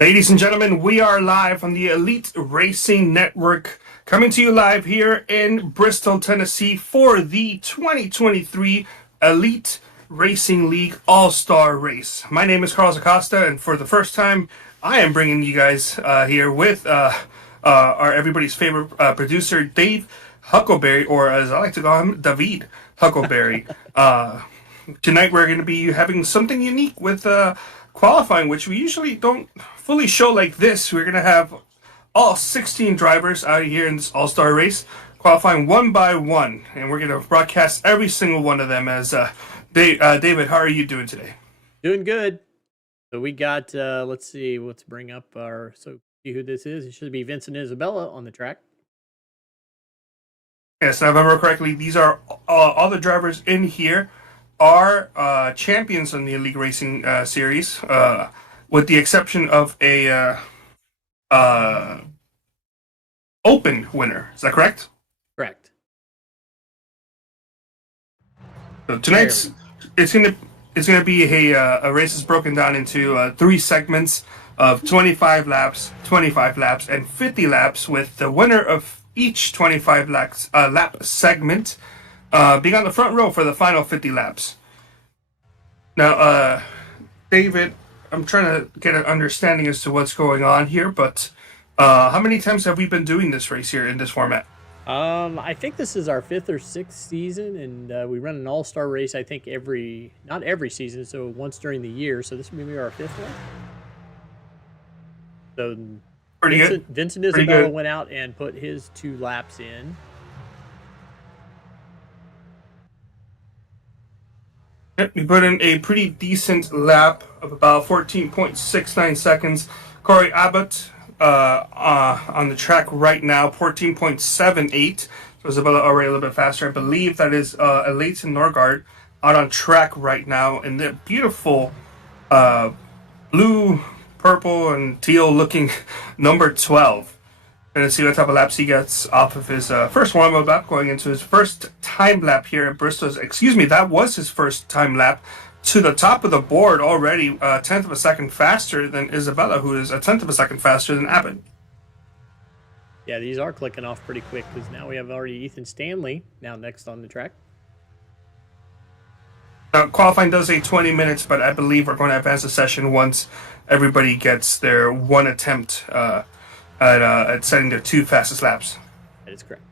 Ladies and gentlemen, we are live on the Elite Racing Network, coming to you live here in Bristol, Tennessee for the 2023 Elite Racing League All-Star Race. My name is Carlos Acosta, and for the first time, I am bringing you guys here with our everybody's favorite producer, Dave Huckleberry, or as I like to call him, David Huckleberry. Tonight we're going to be having something unique with qualifying, which we usually don't fully show like this. We're going to have all 16 drivers out here in this all-star race qualifying one by one, and we're going to broadcast every single one of them as David, how are you doing today? Doing good. So we got, let's see, let's bring up see who this is. It should be Vincent Isabella on the track. Yes, if I remember correctly, these are all the drivers in here are champions in the Elite Racing series, with the exception of a Open winner. Is that correct? Correct. So tonight's it's gonna be a race that's broken down into three segments of 25 laps, and 50 laps, with the winner of each 25 lap segment being on the front row for the final 50 laps. Now, David, I'm trying to get an understanding as to what's going on here, but how many times have we been doing this race here in this format? I think this is our 5th or 6th season, and we run an all-star race, I think, not every season, so once during the year. So this will be our 5th one. So Vincent Isabella went out and put his 2 laps in. Yep, we put in a pretty decent lap of about 14.69 seconds. Corey Abbott on the track right now, 14.78. So Isabella already a little bit faster. I believe that is Leighton Norgard out on track right now in the beautiful blue, purple, and teal looking number 12. Going to see what type of laps he gets off of his first warm-up lap, going into his first time lap here at Bristol. Excuse me, that was his first time lap to the top of the board already, a tenth of a second faster than Isabella, who is a tenth of a second faster than Abbott. Yeah, these are clicking off pretty quick, because now we have already Ethan Stanley now next on the track. Qualifying does say 20 minutes, but I believe we're going to advance the session once everybody gets their one attempt at setting their 2 fastest laps. That is correct.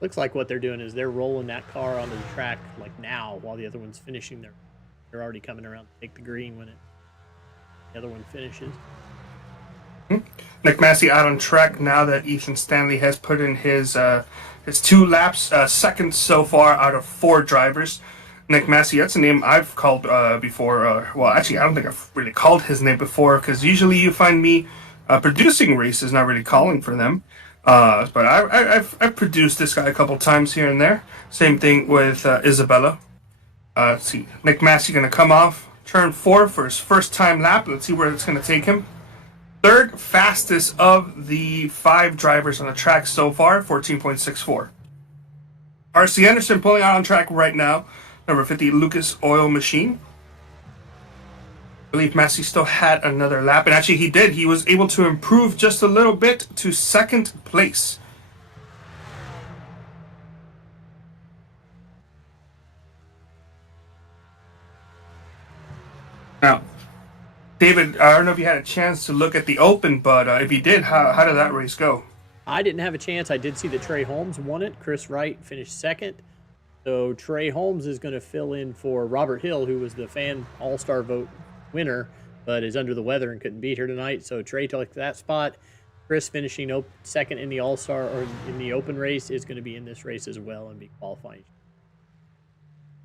Looks like what they're doing is they're rolling that car onto the track like now, while the other one's finishing they're already coming around to take the green when the other one finishes. Nick Massey out on track now that Ethan Stanley has put in his 2 laps, second so far out of 4 drivers. Nick Massey, that's a name I've called before. Well, actually, I don't think I've really called his name before, because usually you find me producing races, not really calling for them. But I've produced this guy a couple times here and there. Same thing with Isabella. Let's see, Nick Massey going to come off turn 4 for his first time lap. Let's see where it's going to take him. Third fastest of the 5 drivers on the track so far, 14.64. R.C. Anderson pulling out on track right now. Number 50, Lucas Oil Machine. I believe Massey still had another lap, and actually he did. He was able to improve just a little bit to second place. Now, David, I don't know if you had a chance to look at the Open, but if you did, how did that race go? I didn't have a chance. I did see that Trey Holmes won it. Chris Wright finished second. So Trey Holmes is going to fill in for Robert Hill, who was the fan all-star vote winner, but is under the weather and couldn't be here tonight. So Trey took that spot. Chris finishing second in the all-star or in the open race is going to be in this race as well and be qualifying.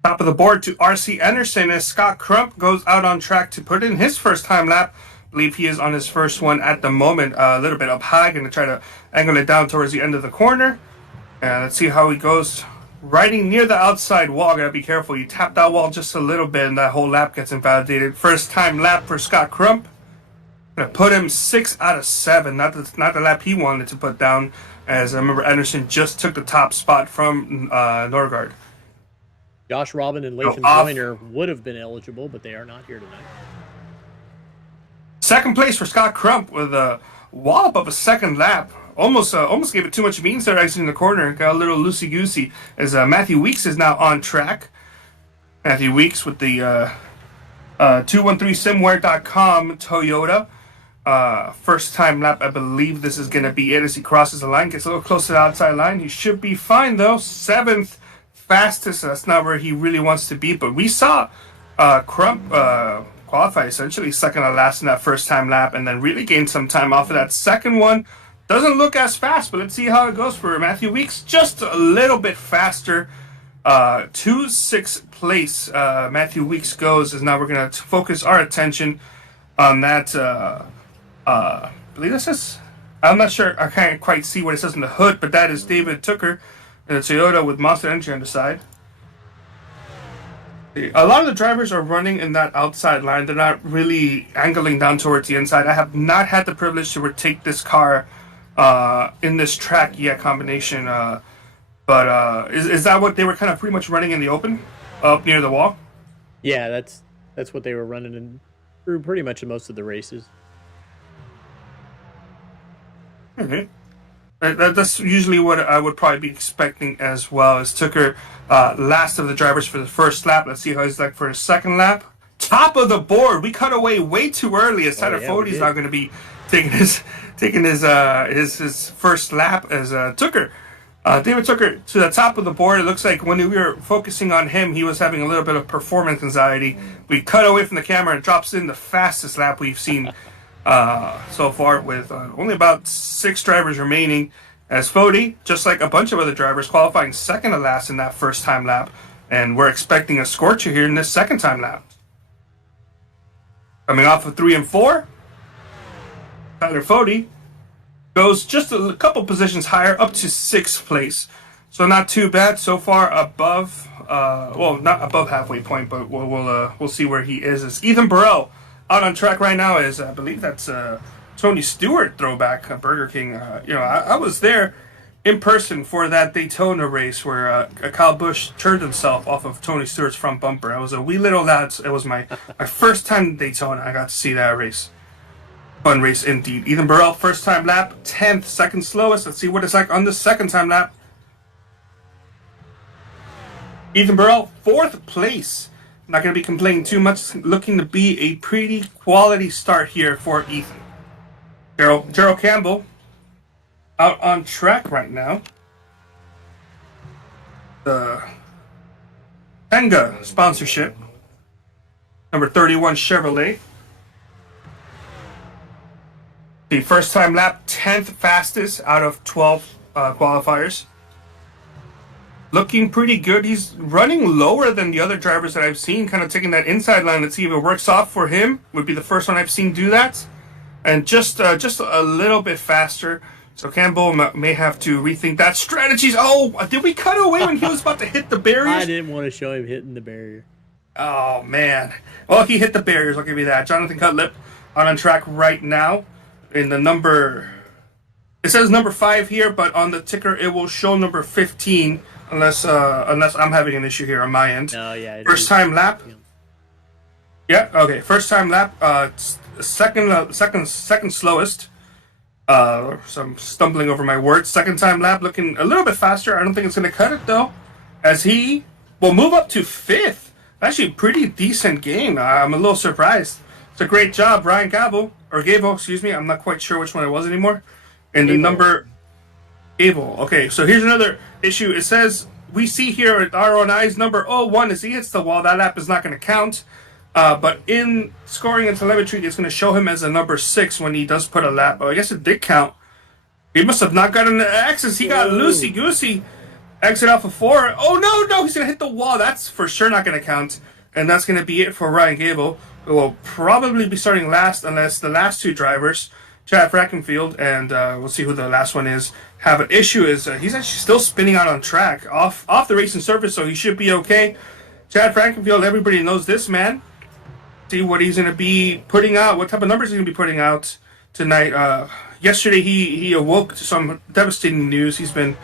Top of the board to R.C. Anderson as Scott Crump goes out on track to put in his first time lap. I believe he is on his first one at the moment, a little bit up high, going to try to angle it down towards the end of the corner. And let's see how he goes. Riding near the outside wall, gotta be careful. You tap that wall just a little bit and that whole lap gets invalidated. First time lap for Scott Crump. Gonna put him 6 out of 7. Not the lap he wanted to put down, as I remember Anderson just took the top spot from Norgard. Josh Robin and Lathan Joyner would have been eligible, but they are not here tonight. Second place for Scott Crump with a wallop of a second lap. Almost gave it too much means there exiting the corner. Got a little loosey-goosey as Matthew Weeks is now on track. Matthew Weeks with the 213simware.com Toyota. First time lap, I believe this is going to be it as he crosses the line. Gets a little close to the outside line. He should be fine, though. 7th fastest. That's not where he really wants to be. But we saw Crump qualify essentially second to last in that first time lap and then really gained some time off of that second one. Doesn't look as fast, but let's see how it goes for Matthew Weeks. Just a little bit faster. To 6th place, Matthew Weeks goes. As now we're going to focus our attention on that. I believe this is. I'm not sure. I can't quite see what it says in the hood, but that is David Tooker in a Toyota with Monster Energy on the side. A lot of the drivers are running in that outside line. They're not really angling down towards the inside. I have not had the privilege to take this car in this track yet combination. But is that what they were kind of pretty much running in the open up near the wall? Yeah, that's what they were running in through pretty much in most of the races. Okay. That's usually what I would probably be expecting as well. As Tooker, last of the drivers for the first lap. Let's see how he's like for his second lap. Top of the board. We cut away way too early. As Tyler Fode's not going to be taking his first lap as Tooker. David Tooker to the top of the board. It looks like when we were focusing on him, he was having a little bit of performance anxiety. We cut away from the camera and drops in the fastest lap we've seen so far, with only about 6 drivers remaining. As Fode, just like a bunch of other drivers, qualifying second to last in that first time lap, and we're expecting a scorcher here in this second time lap. Coming off of 3 and 4, Tyler Fode goes just a couple positions higher, up to 6th place. So not too bad so far. Above, well, not above halfway point, but we'll see where he is. As Ethan Burrell out on track right now is, I believe that's Tony Stewart throwback, Burger King. I was there in person for that Daytona race where Kyle Busch turned himself off of Tony Stewart's front bumper. I was a wee little lad. It was my first time in Daytona. I got to see that race. Fun race indeed. Ethan Burrell, first time lap, 10th, second slowest. Let's see what it's like on the second time lap. Ethan Burrell, 4th place. Not going to be complaining too much. Looking to be a pretty quality start here for Ethan. Gerald Campbell out on track right now. The Tenga sponsorship. Number 31 Chevrolet. The first time lap, 10th fastest out of 12 qualifiers. Looking pretty good. He's running lower than the other drivers that I've seen, kind of taking that inside line. Let's see if it works off for him. Would be the first one I've seen do that. And just a little bit faster. So Campbell may have to rethink that strategies. Oh, did we cut away when he was about to hit the barriers? I didn't want to show him hitting the barrier. Oh, man. Well, he hit the barriers. I'll give you that. Jonathan Cutlip on track right now. In the number, it says number 5 here, but on the ticker it will show number 15, unless I'm having an issue here on my end. No, yeah. First time lap. Yeah. Okay. First time lap. Second slowest. So I'm stumbling over my words. Second time lap, looking a little bit faster. I don't think it's going to cut it though, as he will move up to 5th. Actually, pretty decent game. I'm a little surprised. It's a great job, Ryan Gable. Or Gable, excuse me. I'm not quite sure which one it was anymore. And the number... Gable. Okay, so here's another issue. It says, we see here at our own eyes, number 01, as he hits the wall. That lap is not going to count. But in scoring and telemetry, it's going to show him as a number 6 when he does put a lap. Oh, I guess it did count. He must have not gotten the access. He got loosey-goosey. Exit off of 4. Oh, no, he's going to hit the wall. That's for sure not going to count. And that's going to be it for Ryan Gable. Will probably be starting last unless the last 2 drivers, Chad Frankenfield and we'll see who the last one is, have an issue. Is he's actually still spinning out on track off the racing surface, so he should be okay. Chad Frankenfield, everybody knows this man. See what he's going to be putting out, what type of numbers he's going to be putting out tonight. Yesterday he awoke to some devastating news. He's been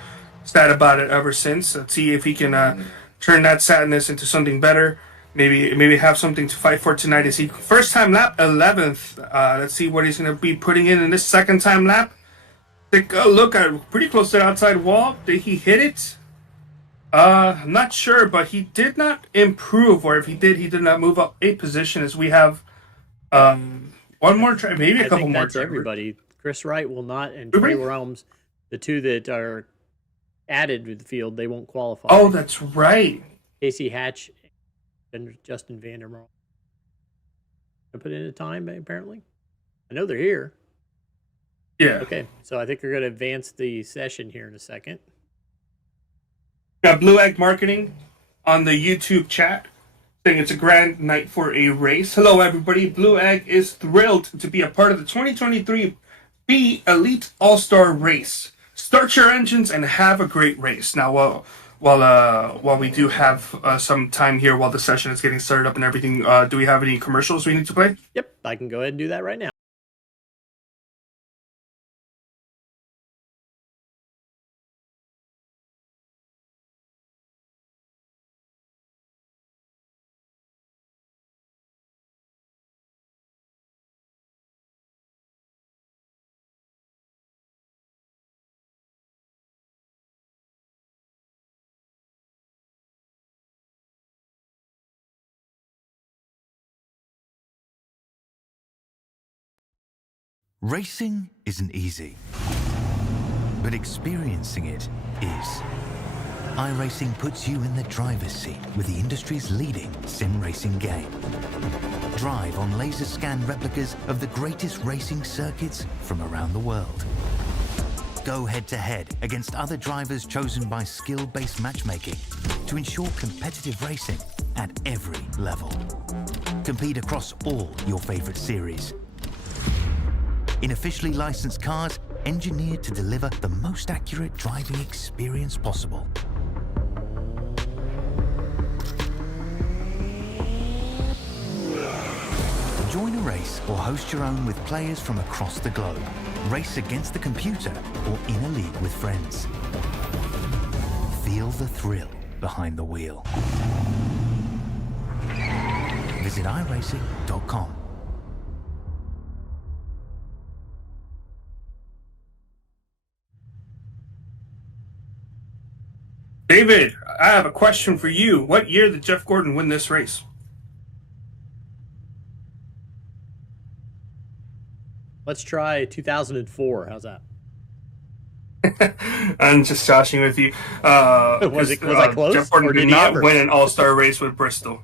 sad about it ever since. Let's see if he can turn that sadness into something better. maybe have something to fight for tonight. Is he first time lap 11th? Let's see what he's going to be putting in this second time lap. Take a look at pretty close to the outside wall. Did he hit it? I'm not sure, but he did not improve, or if he did not move up a position. As we have one more try, maybe a couple more. That's everybody. Chris Wright will not, and Trey Realms, the two that are added to the field, they won't qualify. Oh, that's right. Casey Hatch and Justin Vandermeer. I put in a time, apparently. I know they're here. Yeah. Okay, so I think we're going to advance the session here in a second. Got Blue Egg Marketing on the YouTube chat saying it's a grand night for a race. Hello, everybody. Blue Egg is thrilled to be a part of the 2023 B Elite All-Star Race. Start your engines and have a great race. Now, while we do have some time here while the session is getting started up and everything, do we have any commercials we need to play? Yep, I can go ahead and do that right now. Racing isn't easy, but experiencing it is. iRacing puts you in the driver's seat with the industry's leading sim racing game. Drive on laser scan replicas of the greatest racing circuits from around the world. Go head-to-head against other drivers chosen by skill-based matchmaking to ensure competitive racing at every level. Compete across all your favorite series in officially licensed cars engineered to deliver the most accurate driving experience possible. Join a race or host your own with players from across the globe. Race against the computer or in a league with friends. Feel the thrill behind the wheel. Visit iRacing.com. David, I have a question for you. What year did Jeff Gordon win this race? Let's try 2004. How's that? I'm just joshing with you. Was I close? Jeff Gordon did not win an All-Star race with Bristol.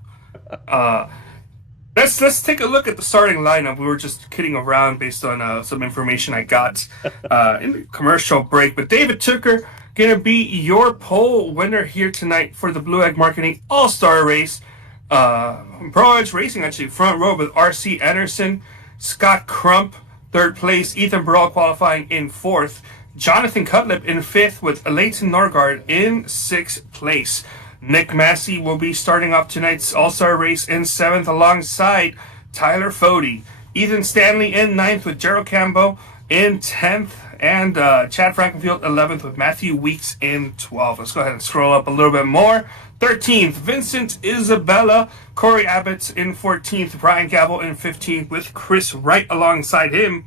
Let's take a look at the starting lineup. We were just kidding around based on some information I got in the commercial break. But David Tooker gonna be your pole winner here tonight for the Blue Egg Marketing All-Star Race. Pro Edge Racing actually front row with RC Anderson, Scott Crump, third place, Ethan Burrell qualifying in fourth, Jonathan Cutlip in fifth with Leighton Norgard in sixth place. Nick Massey will be starting off tonight's All-Star Race in seventh alongside Tyler Fody. Ethan Stanley in ninth with Gerald Campbell in 10th, and Chad Frankenfield 11th with Matthew Weeks in 12th. Let's go ahead and scroll up a little bit more. 13th, Vincent Isabella, Corey Abbott in 14th, Brian Gabble in 15th with Chris Wright alongside him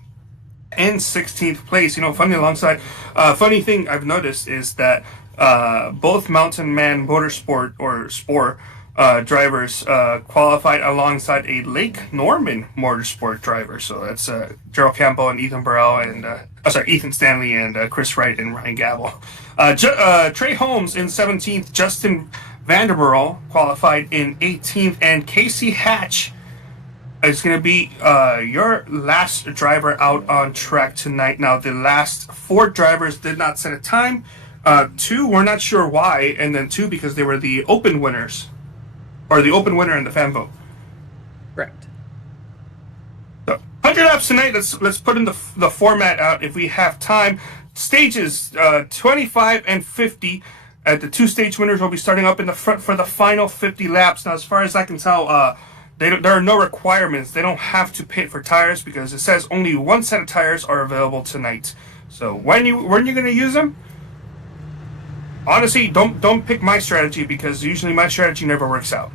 in 16th place. You know, funny thing I've noticed is that both Mountain Man Motorsport or Spore drivers qualified alongside a Lake Norman Motorsport driver. So that's Gerald Campbell and Ethan Burrell and Ethan Stanley and Chris Wright and Ryan Gabble. Trey Holmes in 17th, Justin Vandermeer qualified in 18th, and Casey Hatch is going to be your last driver out on track tonight. Now, the last four drivers did not set a time. Two, we're not sure why, and then two because they were the open winners. Or the open winner in the fan vote. Correct. So, 100 laps tonight. Let's put in the format out if we have time. Stages 25 and 50. The two stage winners will be starting up in the front for the final 50 laps. Now, as far as I can tell, there are no requirements. They don't have to pit for tires because it says only one set of tires are available tonight. So when you're going to use them, honestly, don't pick my strategy because usually my strategy never works out.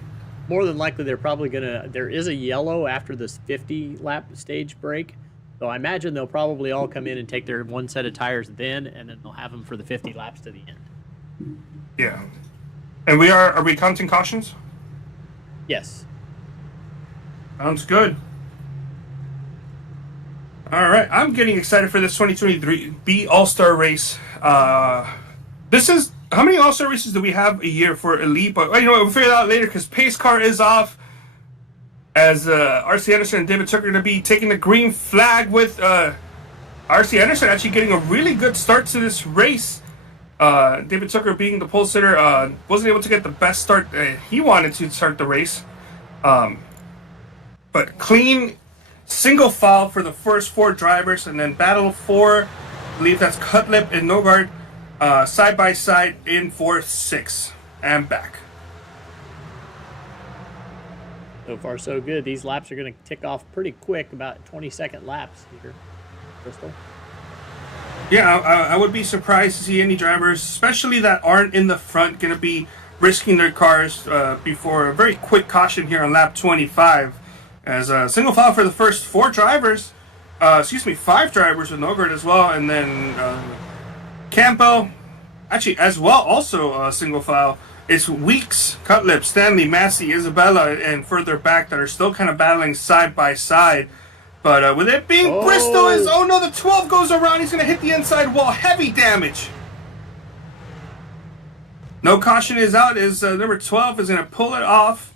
more than likely they're probably gonna. There is a yellow after this 50 lap stage break, so I imagine they'll probably all come in and take their one set of tires then, and then they'll have them for the 50 laps to the end. Yeah. And are we counting cautions? Yes. Sounds good. All right, I'm getting excited for this 2023 B All-Star race. This is, how many All-Star races do we have a year for Elite? But we'll figure it out later because pace car is off. As RC Anderson and David Tucker are going to be taking the green flag with RC Anderson actually getting a really good start to this race. David Tucker being the pole sitter wasn't able to get the best start he wanted to start the race. But clean single file for the first 4 drivers, and then battle for, I believe that's Cutlip and Nogard, side by side in 4th, 6th, and back. So far, so good. These laps are going to tick off pretty quick, about 20-second laps here, Bristol. Yeah, I would be surprised to see any drivers, especially that aren't in the front, going to be risking their cars before a very quick caution here on lap 25. As a single file for the first 4 drivers, 5 drivers with Nogard as well, and then Campbell, actually as well, also single file. It's Weeks, Cutlip, Stanley, Massey, Isabella, and further back that are still kind of battling side by side. But with it being Bristol, the 12 goes around, he's going to hit the inside wall, heavy damage. No caution is out, number 12 is going to pull it off.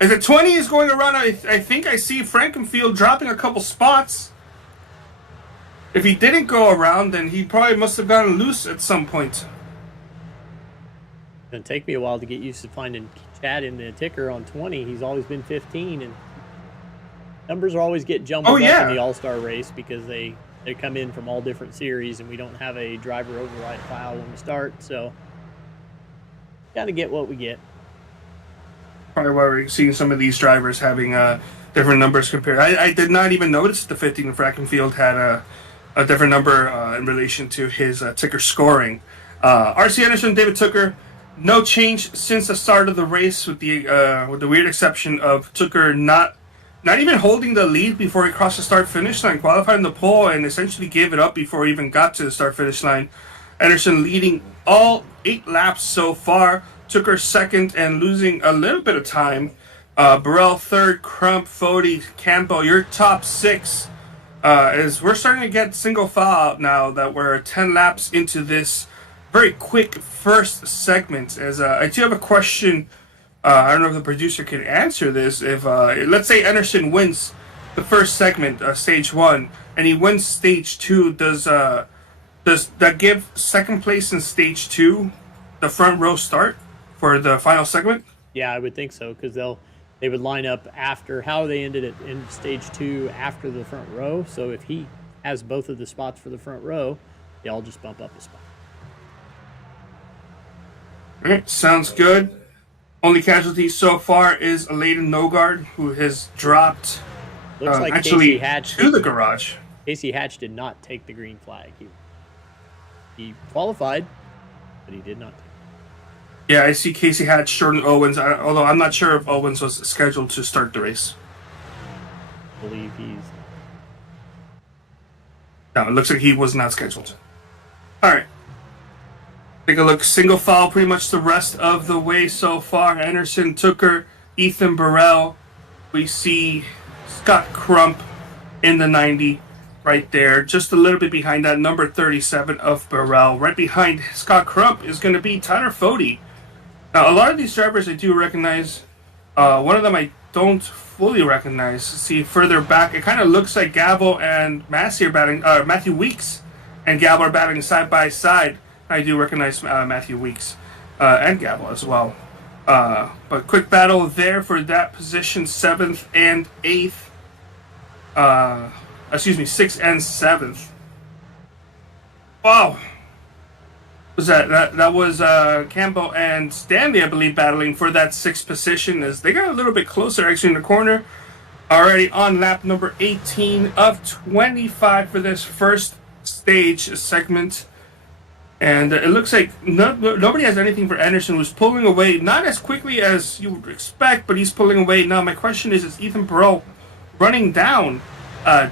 As the 20 is going around, I think I see Frankenfield dropping a couple spots. If he didn't go around, then he probably must have gotten loose at some point. It's going to take me a while to get used to finding Chad in the ticker on 20. He's always been 15, and numbers always get jumbled up in the All-Star race because they come in from all different series, and we don't have a driver override file when we start, so got to get what we get. Probably why we're seeing some of these drivers having different numbers compared. I did not even notice the 15 Frankenfield had a different number in relation to his ticker scoring. RC Anderson, David Tucker, no change since the start of the race, with the weird exception of Tucker not even holding the lead before he crossed the start-finish line, qualified in the pole, and essentially gave it up before he even got to the start-finish line. Anderson leading all 8 laps so far. Tucker second and losing a little bit of time. Burrell third, Crump, Fody, Campbell, your top 6. As we're starting to get single file out now that we're 10 laps into this very quick first segment. As I do have a question. I don't know if the producer can answer this. If let's say Anderson wins the first segment, stage 1, and he wins stage 2, does that give second place in stage 2 the front row start for the final segment? Yeah, I would think so, because they would line up after how they ended it in stage 2 after the front row. So if he has both of the spots for the front row, they all just bump up a spot. All right, sounds good. Only casualty so far is Alayden Nogard, who has dropped Looks like actually Casey Hatch to the garage. Casey Hatch did not take the green flag. He qualified, but he did not take it. Yeah, I see Casey Hatch, Jordan Owens, although I'm not sure if Owens was scheduled to start the race. I believe he's... No, it looks like he was not scheduled. All right. Take a look. Single file pretty much the rest of the way so far. Anderson, Tucker, Ethan Burrell. We see Scott Crump in the 90 right there. Just a little bit behind that, number 37 of Burrell. Right behind Scott Crump is going to be Tyler Fody. Now, a lot of these drivers I do recognize. One of them I don't fully recognize. See, further back, it kind of looks like Gavel and Massey are batting. Matthew Weeks and Gavel are batting side by side. I do recognize Matthew Weeks and Gavel as well. But quick battle there for that position, 7th and 8th. 6th and 7th. Wow. Was that was Campbell and Stanley, I believe, battling for that 6th position as they got a little bit closer actually in the corner. Already on lap number 18 of 25 for this first stage segment. And it looks like nobody has anything for Anderson, who's pulling away, not as quickly as you would expect, but he's pulling away. Now, my question is Ethan Burrell running down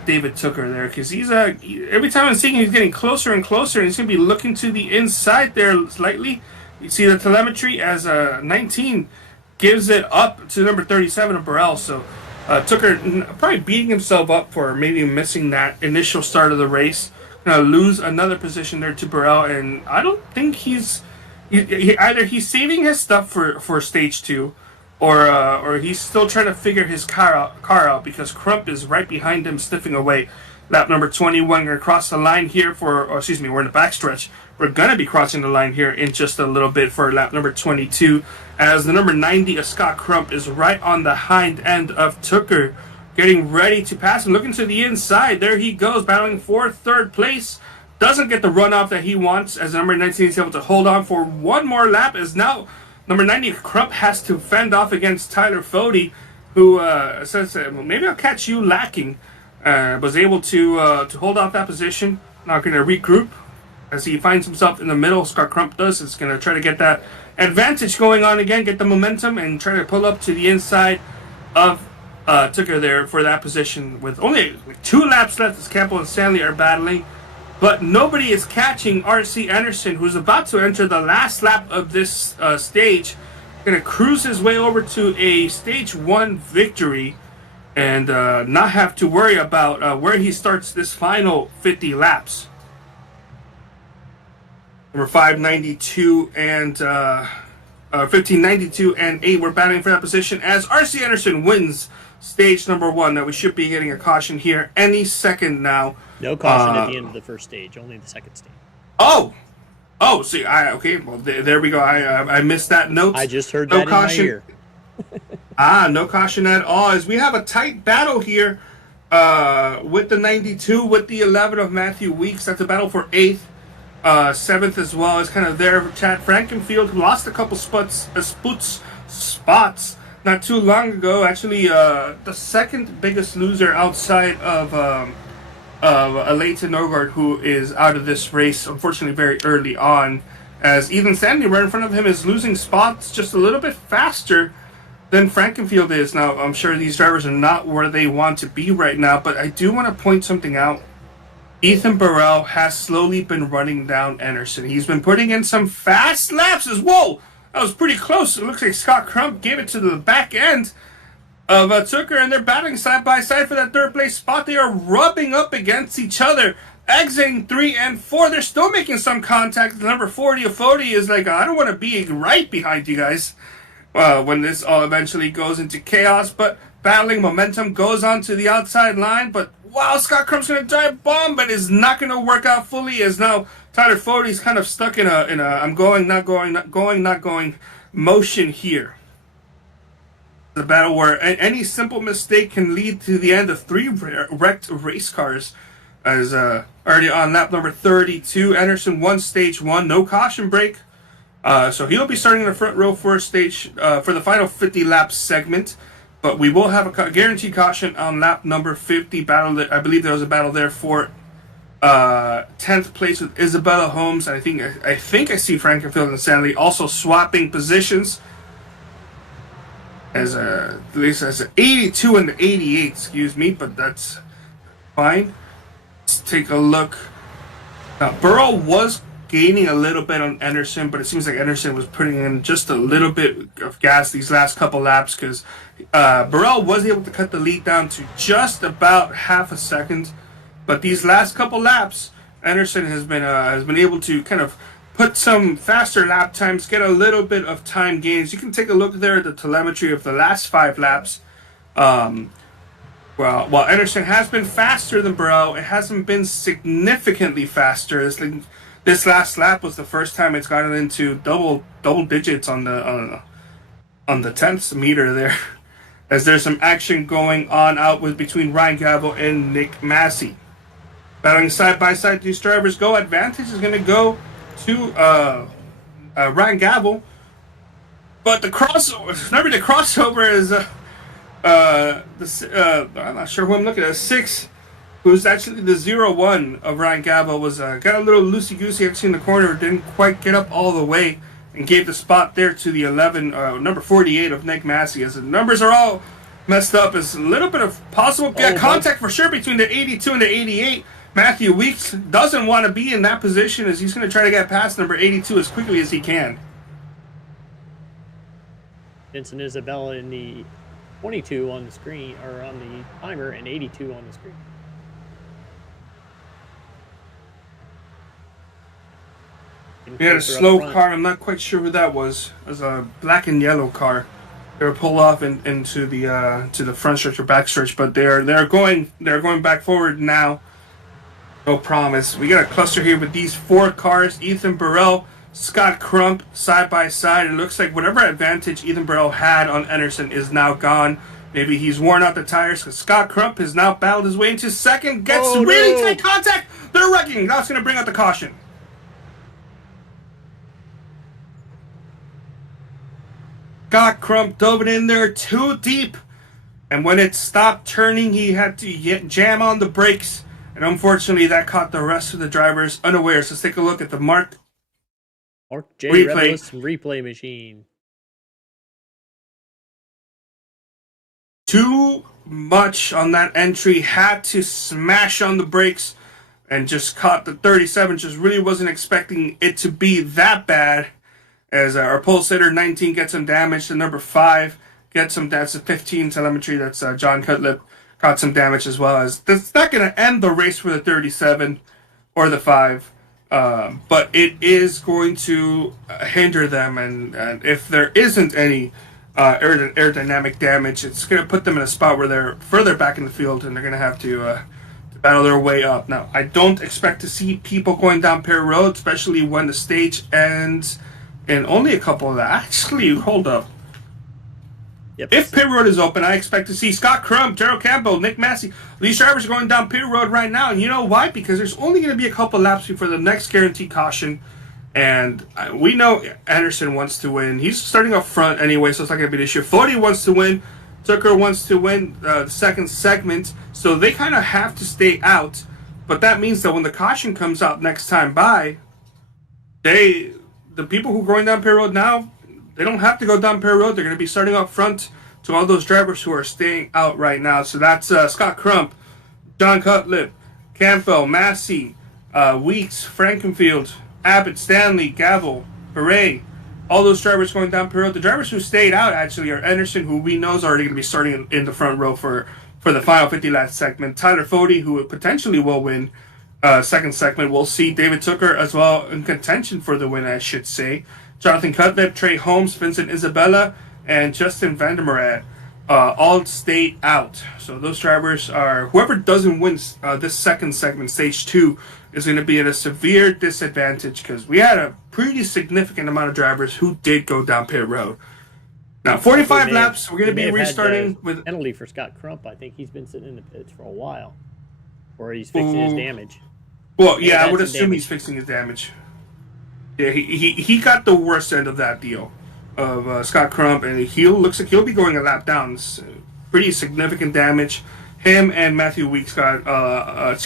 David Tooker there? Because every time I'm seeing him, he's getting closer and closer, and he's going to be looking to the inside there slightly. You see the telemetry as 19 gives it up to number 37 of Burrell. So Tooker probably beating himself up for maybe missing that initial start of the race. Gonna lose another position there to Burrell, and I don't think either he's saving his stuff for stage 2, or he's still trying to figure his car out because Crump is right behind him sniffing away. Lap number 21 gonna cross the line here we're in the backstretch. We're gonna be crossing the line here in just a little bit for lap number 22, as the number 90 of Scott Crump is right on the hind end of Tooker, getting ready to pass him, looking to the inside. There he goes, battling for third place. Doesn't get the runoff that he wants, as number 19 is able to hold on for one more lap, as now number 90 Crump has to fend off against Tyler Fody, who says, well, maybe I'll catch you lacking. Was able to hold off that position. Now going to regroup as he finds himself in the middle. Scott Crump does. It's going to try to get that advantage going on again, get the momentum, and try to pull up to the inside of Tooker there for that position, with only 2 laps left as Campbell and Stanley are battling. But nobody is catching R.C. Anderson, who's about to enter the last lap of this stage. Going to cruise his way over to a stage 1 victory and not have to worry about where he starts this final 50 laps. Number 592 and 1592 and 8 were battling for that position, as R.C. Anderson wins stage number 1. That we should be getting a caution here any second now. No caution at the end of the first stage, only the second stage. Oh, see, okay, well, there we go. I missed that note. I just heard that caution in my ear. No caution at all, as we have a tight battle here with the 92, with the 11 of Matthew Weeks. That's a battle for 8th. 7th as well is kind of there. Chad Frankenfield lost a couple spots not too long ago. Actually, the second biggest loser outside of Leighton Norgard, who is out of this race, unfortunately, very early on. As Ethan Stanley right in front of him is losing spots just a little bit faster than Frankenfield is. Now, I'm sure these drivers are not where they want to be right now, but I do want to point something out. Ethan Burrell has slowly been running down Anderson. He's been putting in some fast laps as whoa! That was pretty close. It looks like Scott Crump gave it to the back end of Tooker, and they're battling side by side for that third place spot. They are rubbing up against each other, exiting 3 and 4. They're still making some contact. The number 40 of Fody is like, I don't want to be right behind you guys when this all eventually goes into chaos. But battling momentum goes on to the outside line. But wow, Scott Crump's going to dive bomb, but it's not going to work out fully, as now Tyler Fody's kind of stuck in a I'm going, not going, not going, not going motion here. The battle where any simple mistake can lead to the end of 3 wrecked race cars. As already on lap number 32, Anderson won stage 1, no caution break. So he'll be starting in the front row for stage for the final 50 lap segment. But we will have a guaranteed caution on lap number 50. Battle. I believe there was a battle there for 10th place with Isabella Holmes. I think I see Frankenfield and Stanley also swapping positions. As at least as an 82 and the 88, excuse me, but that's fine. Let's take a look. Now, Burrow was gaining a little bit on Anderson, but it seems like Anderson was putting in just a little bit of gas these last couple laps, because Burrell was able to cut the lead down to just about half a second. But these last couple laps, Anderson has been able to kind of put some faster lap times, get a little bit of time gains. You can take a look there at the telemetry of the last 5 laps. While Anderson has been faster than Burrell, it hasn't been significantly faster. This last lap was the first time it's gotten into double digits on the tenths meter there, as there's some action going on out between Ryan Gavel and Nick Massey. Battling side by side, these drivers go. Advantage is going to go to Ryan Gavel, but the crossover is I'm not sure who I'm looking at. 6 who's actually the 0-1 of Ryan Gabo, was got a little loosey-goosey actually in the corner, didn't quite get up all the way, and gave the spot there to the 11, number 48 of Nick Massey. As the numbers are all messed up, as a little bit of possible contact for sure between the 82 and the 88. Matthew Weeks doesn't want to be in that position, as he's going to try to get past number 82 as quickly as he can. Vincent Isabella in the 22 on the screen, or on the timer, and 82 on the screen. We had a slow car. I'm not quite sure who that was. It was a black and yellow car. They were pulled off into the to the front stretch or back stretch, but they're going back forward now. No promise. We got a cluster here with these 4 cars. Ethan Burrell, Scott Crump side by side. It looks like whatever advantage Ethan Burrell had on Anderson is now gone. Maybe he's worn out the tires, because Scott Crump has now battled his way into second. Gets really tight contact. They're wrecking. That's going to bring out the caution. Scott Crump dove it in there too deep, and when it stopped turning, he had to jam on the brakes, and unfortunately that caught the rest of the drivers unawares. Let's take a look at the Mark J. replay machine. Too much on that entry, had to smash on the brakes, and just caught the 37. Just really wasn't expecting it to be that bad. As our pole sitter 19 gets some damage, the number 5 gets some. That's a 15 telemetry. That's John Cutlip got some damage as well. As that's not going to end the race for the 37 or the 5, but it is going to hinder them. And if there isn't any aerodynamic damage, it's going to put them in a spot where they're further back in the field, and they're going to have to battle their way up. Now, I don't expect to see people going down Perry Road, especially when the stage ends. And only a couple of that. Actually, hold up. Yep. If Pit Road is open, I expect to see Scott Crump, Gerald Campbell, Nick Massey. These drivers are going down Pit Road right now. And you know why? Because there's only going to be a couple laps before the next guaranteed caution. And we know Anderson wants to win. He's starting up front anyway, so it's not going to be an issue. Fody wants to win. Tucker wants to win the second segment. So they kind of have to stay out. But that means that when the caution comes out next time by, the people who are going down Perry Road now, they don't have to go down Perry Road. They're going to be starting up front to all those drivers who are staying out right now. So that's Scott Crump, John Cutlip, Campbell, Massey, Weeks, Frankenfield, Abbott, Stanley, Gavel, Hooray. All those drivers going down Perry Road. The drivers who stayed out actually are Anderson, who we know is already going to be starting in the front row for the final 50 lap segment. Tyler Fody, who potentially will win second segment. We'll see David Tucker as well in contention for the win, I should say. Jonathan Cutlip, Trey Holmes, Vincent Isabella, and Justin Vandermerat all stayed out. So those drivers are, whoever doesn't win this second segment, stage 2, is going to be at a severe disadvantage, because we had a pretty significant amount of drivers who did go down pit road. Now, 45 laps, we're going to be restarting with penalty for Scott Crump. I think he's been sitting in the pits for a while, or he's fixing his damage. Well, yeah, I would assume he's fixing his damage. Yeah, he got the worst end of that deal of Scott Crump, and looks like he'll be going a lap down. It's pretty significant damage. Him and Matthew Weeks got,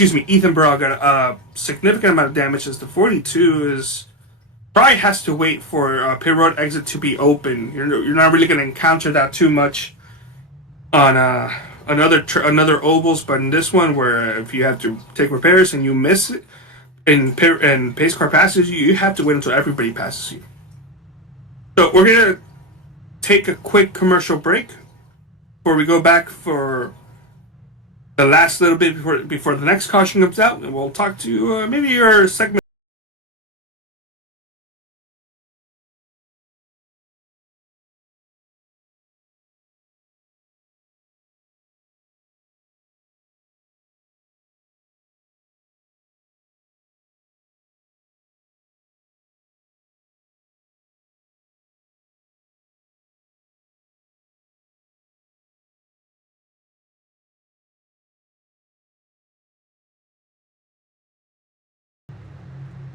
Ethan Burrell got a significant amount of damage, as the 42 is probably has to wait for pit road exit to be open. You're not really going to encounter that too much on another ovals, but in this one, where if you have to take repairs and you miss it, and pace car passes you, you have to wait until everybody passes you. So we're gonna take a quick commercial break before we go back for the last little bit before the next caution comes out, and we'll talk to maybe your segment.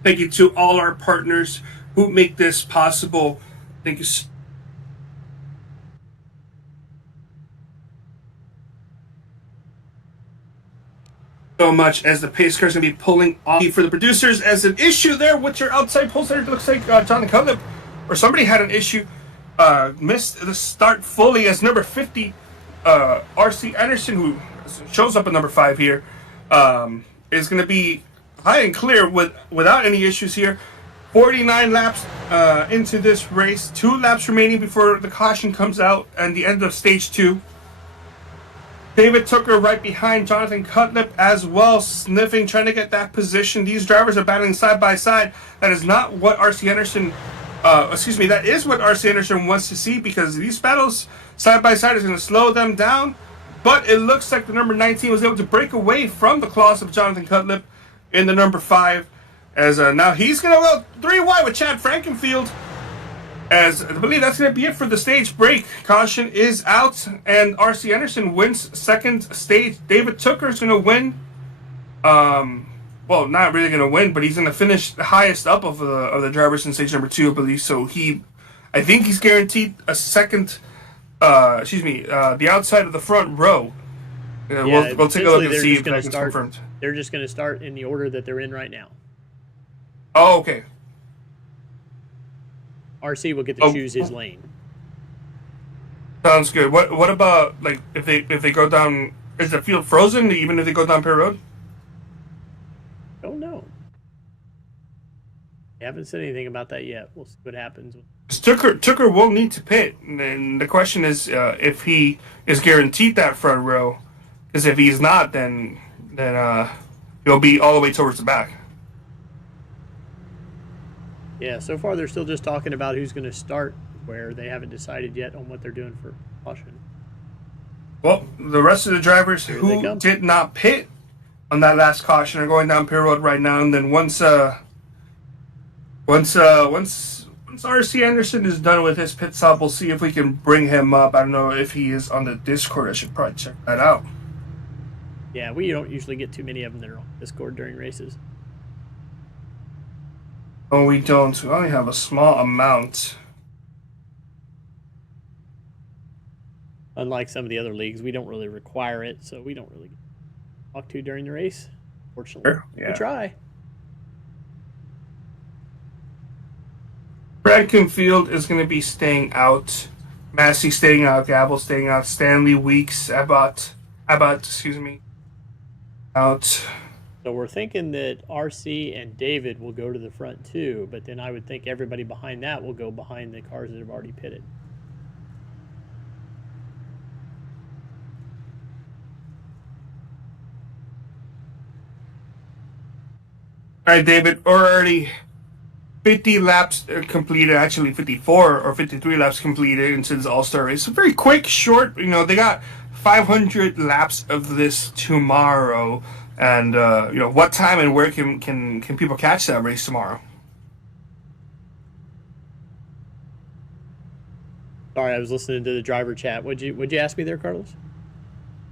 Thank you to all our partners who make this possible. Thank you. so much as the pace car is going to be pulling off for the producers as an issue there with your outside pole starter. It looks like Jonathan Cutlip or somebody had an issue, missed the start fully as number 50 RC Anderson, who shows up at number 5 here, is going to be high and clear without any issues here. 49 laps into this race, 2 laps remaining before the caution comes out and the end of stage 2. David Tooker right behind Jonathan Cutlip as well, sniffing, trying to get that position. These drivers are battling side by side. That is not what RC Anderson, that is what RC Anderson wants to see, because these battles side by side is going to slow them down. But it looks like the number 19 was able to break away from the claws of Jonathan Cutlip in the number 5. As now he's going to go 3 wide with Chad Frankenfield. As I believe that's going to be it for the stage break. Caution is out, and RC Anderson wins second stage. David Tooker is going to win. Well, not really going to win, but he's going to finish the highest up of the drivers in stage number 2, I believe. So I think he's guaranteed a second. The outside of the front row. We'll take a look and see if that's confirmed. They're just going to start in the order that they're in right now. Oh, okay. RC will get to choose his lane. Sounds good. What about, like, if they go down? Is the field frozen even if they go down Pier Road? Don't know. They haven't said anything about that yet. We'll see what happens. Tooker will need to pit, and the question is if he is guaranteed that front row. Because if he's not, then he'll be all the way towards the back. Yeah, so far they're still just talking about who's going to start where. They haven't decided yet on what they're doing for caution. Well, the rest of the drivers who did not pit on that last caution are going down Pier Road right now. And then once RC Anderson is done with his pit stop, we'll see if we can bring him up. I don't know if he is on the Discord. I should probably check that out. Yeah, we don't usually get too many of them that are on Discord during races. Oh, we don't. We only have a small amount. Unlike some of the other leagues, we don't really require it, so we don't really talk to during the race. Fortunately, sure, yeah. We try. Frankenfield is going to be staying out. Massey staying out. Gabble staying out. Stanley Weeks, Abbott, out. So we're thinking that RC and David will go to the front too, but then I would think everybody behind that will go behind the cars that have already pitted. All right, David, already 50 laps completed, actually 54 or 53 laps completed into this All-Star race. So very quick, short. They got 500 laps of this tomorrow. And, what time and where can people catch that race tomorrow? Sorry, I was listening to the driver chat. Would you ask me there, Carlos?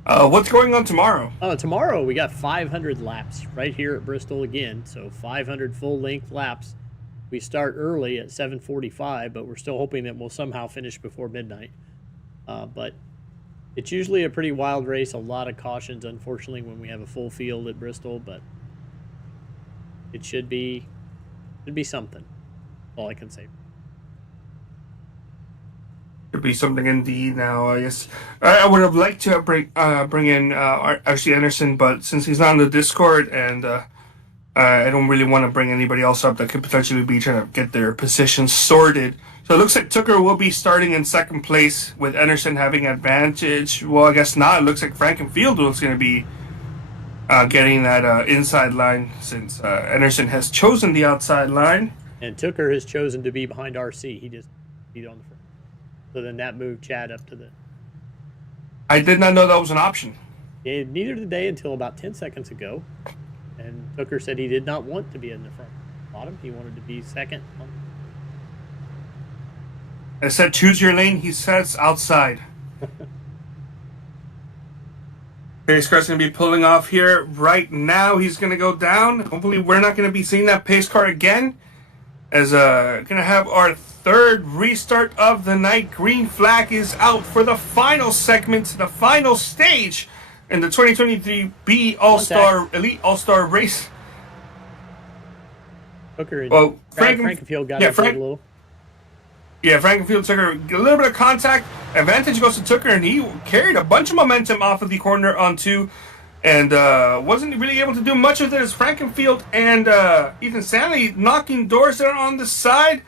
What's going on tomorrow? Tomorrow we got 500 laps right here at Bristol again. So 500 full-length laps. We start early at 7:45, but we're still hoping that we'll somehow finish before midnight. But it's usually a pretty wild race. A lot of cautions, unfortunately, when we have a full field at Bristol. But it should be something. That's all I can say. Could be something indeed. Now, I guess I would have liked to bring in RC Anderson, but since he's not on the Discord, and I don't really want to bring anybody else up that could potentially be trying to get their position sorted. So it looks like Tooker will be starting in second place with Anderson having advantage. Well, I guess not. It looks like Frankenfield is going to be getting that inside line since Anderson has chosen the outside line. And Tooker has chosen to be behind RC. He just beat on the front. So then that moved Chad up to the... I did not know that was an option. Yeah, neither did they until about 10 seconds ago. And Tooker said he did not want to be in the front bottom. He wanted to be second. I said choose your lane. He says outside. Pace car's going to be pulling off here right now. He's going to go down. Hopefully we're not going to be seeing that pace car again. As going to have our third restart of the night. Green flag is out for the final segment, the final stage. in the 2023 B All-Star Elite All-Star race. Hooker and Well, Frankenfield got it a little. Yeah, Frankenfield took a little bit of contact. Advantage goes to Tucker, and he carried a bunch of momentum off of the corner on 2, and wasn't really able to do much of it as Frankenfield and Ethan Stanley knocking doors there on the side.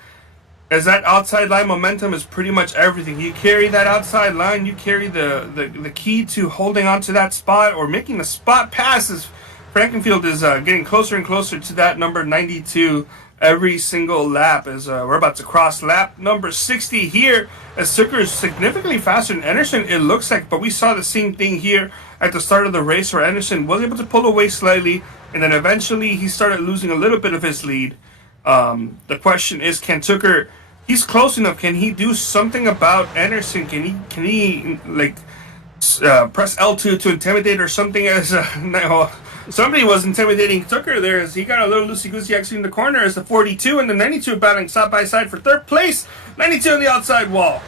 As that outside line momentum is pretty much everything. You carry that outside line, you carry the key to holding on to that spot or making the spot passes. Frankenfield is getting closer and closer to that number 92 every single lap as we're about to cross lap number 60 here as Tucker is significantly faster than Anderson, it looks like, but we saw the same thing here at the start of the race where Anderson was able to pull away slightly and then eventually he started losing a little bit of his lead. The question is, can Tucker, he's close enough, can he do something about Anderson? Can he like press L2 to intimidate or something as somebody was intimidating Tucker there as he got a little loosey-goosey actually in the corner as the 42 and the 92 battling side by side for third place. 92 on the outside wall.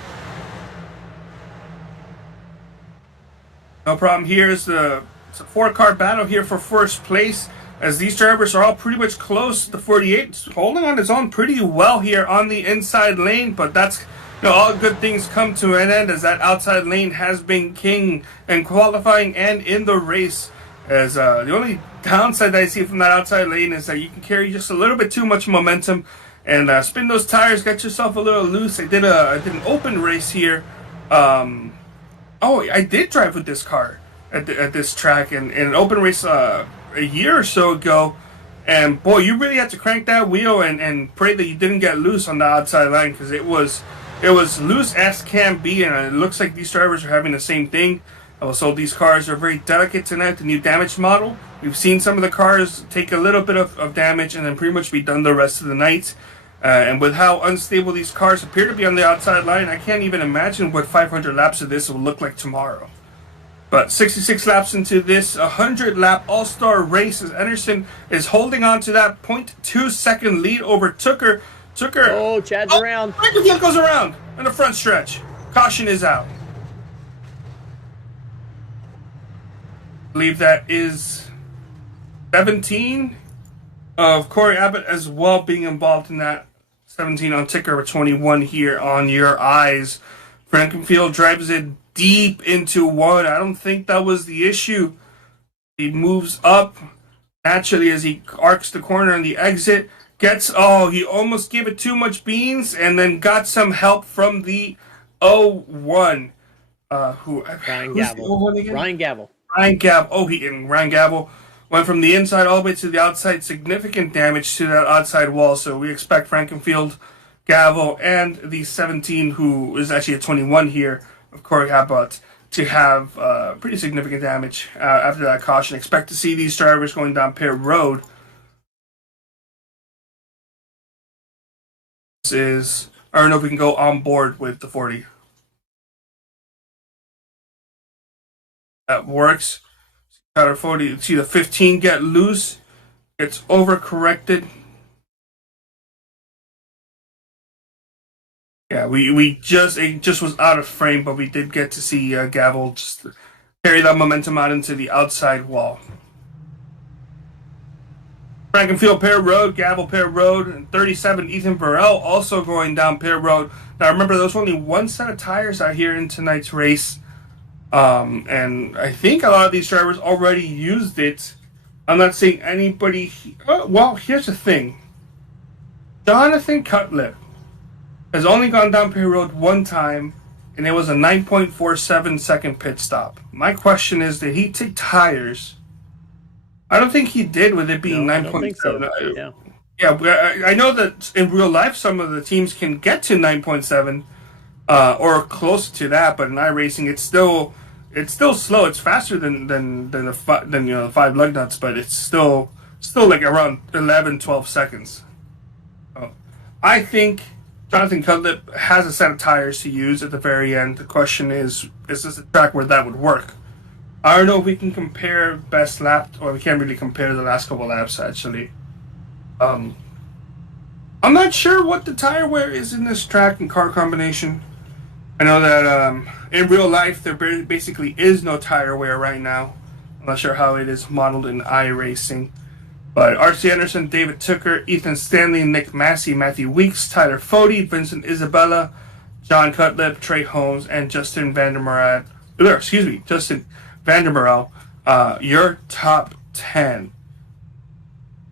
No problem here is it's a 4-car battle here for first place as these drivers are all pretty much close. The 48 holding on his own pretty well here on the inside lane, but that's all good things come to an end as that outside lane has been king in qualifying and in the race. As the only downside that I see from that outside lane is that you can carry just a little bit too much momentum and spin those tires, get yourself a little loose. I did an open race here. I did drive with this car at this track in an open race a year or so ago. And boy, you really had to crank that wheel and pray that you didn't get loose on the outside line because it was loose as can be, and it looks like these drivers are having the same thing. Also, these cars are very delicate tonight, the new damage model. We've seen some of the cars take a little bit of damage and then pretty much be done the rest of the night. And with how unstable these cars appear to be on the outside line, I can't even imagine what 500 laps of this will look like tomorrow. But 66 laps into this 100-lap All-Star race as Anderson is holding on to that 0.2 second lead over Tucker. Chad's around. Frankenfield goes around in the front stretch. Caution is out. I believe that is 17 of Corey Abbott as well being involved in that. 17 on ticker 21 here on your eyes. Frankenfield drives it deep into 1. I don't think that was the issue. He moves up naturally as he arcs the corner on the exit. He almost gave it too much beans and then got some help from the 01. Ryan Gavel. Ryan Gavel went from the inside all the way to the outside. Significant damage to that outside wall. So we expect Frankenfield, Gavel, and the 17, who is actually a 21 here, of Corey Abbott, to have pretty significant damage after that caution. Expect to see these drivers going down Pear Road. I don't know if we can go on board with the 40. That works. Powder 40. See the 15 get loose. It's overcorrected. Yeah, it just was out of frame, but we did get to see Gavel just carry that momentum out into the outside wall. Frankenfield Pear Road, Gavel Pear Road, and 37 Ethan Burrell also going down Pear Road. Now remember, there was only one set of tires out here in tonight's race. And I think a lot of these drivers already used it. I'm not seeing anybody. Well, here's the thing. Jonathan Cutlip has only gone down Pear Road one time, and it was a 9.47 second pit stop. My question is, did he take tires? I don't think he did, with it being 9.7. So. Yeah, I know that in real life some of the teams can get to 9.7 or close to that, but in iRacing it's still slow. It's faster than the 5 lug nuts, but it's still like around 11, 12 seconds. I think Jonathan Cutlip has a set of tires to use at the very end. The question is this a track where that would work? I don't know if we can compare best lap, or we can't really compare the last couple laps, actually. I'm not sure what the tire wear is in this track and car combination. I know that in real life there basically is no tire wear right now. I'm not sure how it is modeled in iRacing. But R.C. Anderson, David Tooker, Ethan Stanley, Nick Massey, Matthew Weeks, Tyler Fode, Vincent Isabella, John Cutlip, Trey Holmes, and Justin Vandermeer. Justin Vandermeer. Your top 10.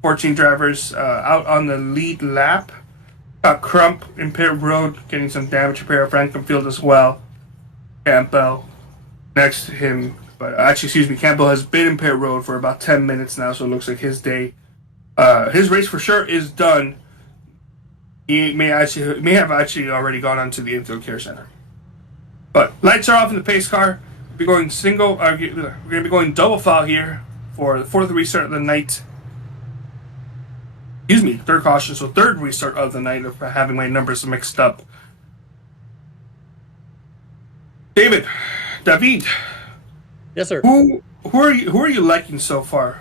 14 drivers out on the lead lap. Crump in pit road, getting some damage repair. Frankenfield as well. Campbell next to him. But Campbell has been in pit road for about 10 minutes now, so it looks like his day, his race for sure is done. He may have actually already gone on to the infield care center. But lights are off in the pace car. We'll be going we're going to be going double file here for the fourth restart of the night. Third caution, so third restart of the night of having my numbers mixed up. David. Yes, sir. Who are you liking so far?